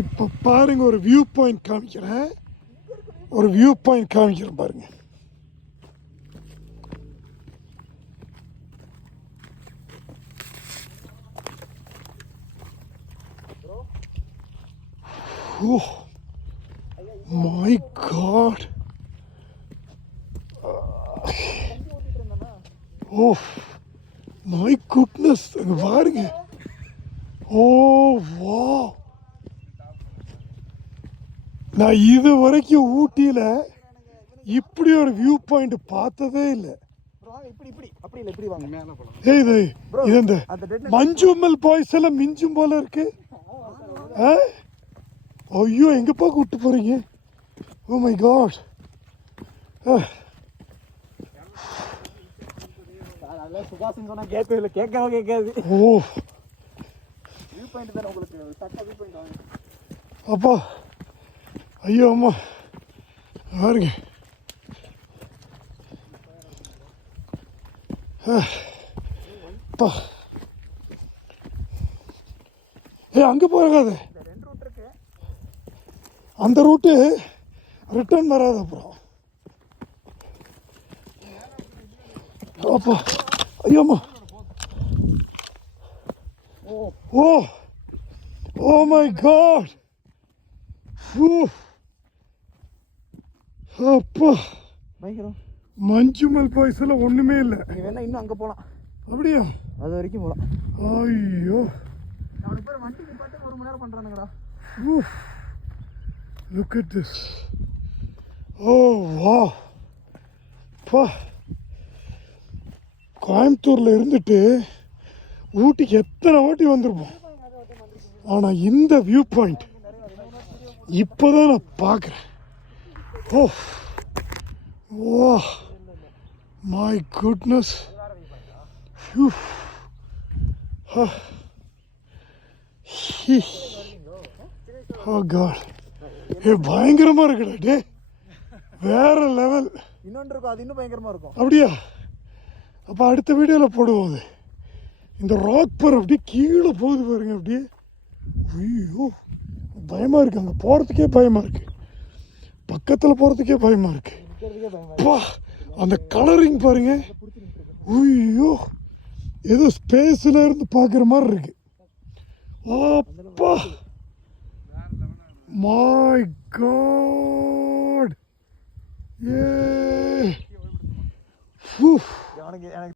இப்போ பாருங்க, ஒரு வியூ பாயிண்ட் காமிக்கிறேன். பாருங்க. Oh my God. Oh my goodness. அங்க பாருங்க. Oh wow. நான் இது வரைக்கும் ஊட்டியில இப்படி ஒரு வியூ பாயிண்ட் பார்த்ததே இல்லை. இது இந்த மஞ்சுமல் பாய்ஸ் எல்லாம் மிஞ்சும் போல இருக்கு. ஐயோ, எங்கப்பா கூப்பிட்டு போறீங்க? Oh my God. ஓ அப்பா, ஐயோ அம்மா, பாருங்க. அங்கே போகாது, அந்த ரூட்டு ரிட்டர்ன் வராது. அப்புறம் அப்பா, ஐயோம்மா, ஓ ஓ மை காட். அப்பா, மஞ்சுமல் பாய்ஸ் எல்லாம் ஒண்ணுமே இல்லை. இன்னும் அங்கே போகலாம். அப்படியா? அது வரைக்கும் போகலாம். ஐயோ, வண்டி நிப்பாட்டி 1 மணி நேரம் பண்ணுறானுங்கடா. Look at this. Oh wow. பா, கோயம்புத்தூர்ல இருந்துட்டு ஊட்டிக்கு எத்தனை வாட்டி வந்திருப்போம். ஆனால் இந்த வியூ பாயிண்ட் இப்போதான் நான் பார்க்குறேன். Oh oh my goodness. Oh God, பயங்கரமா இருக்குடா. டே, வேற லெவல். இன்னொன்று இருக்கும், அது இன்னும் பயங்கரமா இருக்கும். அப்படியா? அப்போ அடுத்த வீடியோவில் போடுவோம். அது இந்த ராக் பர் அப்படியே கீழே போகுது பாருங்க. அப்படியே ஐயோ, பயமா இருக்கு. அங்கே போகிறதுக்கே பயமா இருக்கு, பக்கத்தில் போகிறதுக்கே பயமா இருக்கு. பா, அந்த கலரிங் பாருங்க. ஐயோ, ஏதோ ஸ்பேஸ்ல இருந்து பார்க்குற மாதிரி இருக்கு. அப்பா, மை காட். ஏ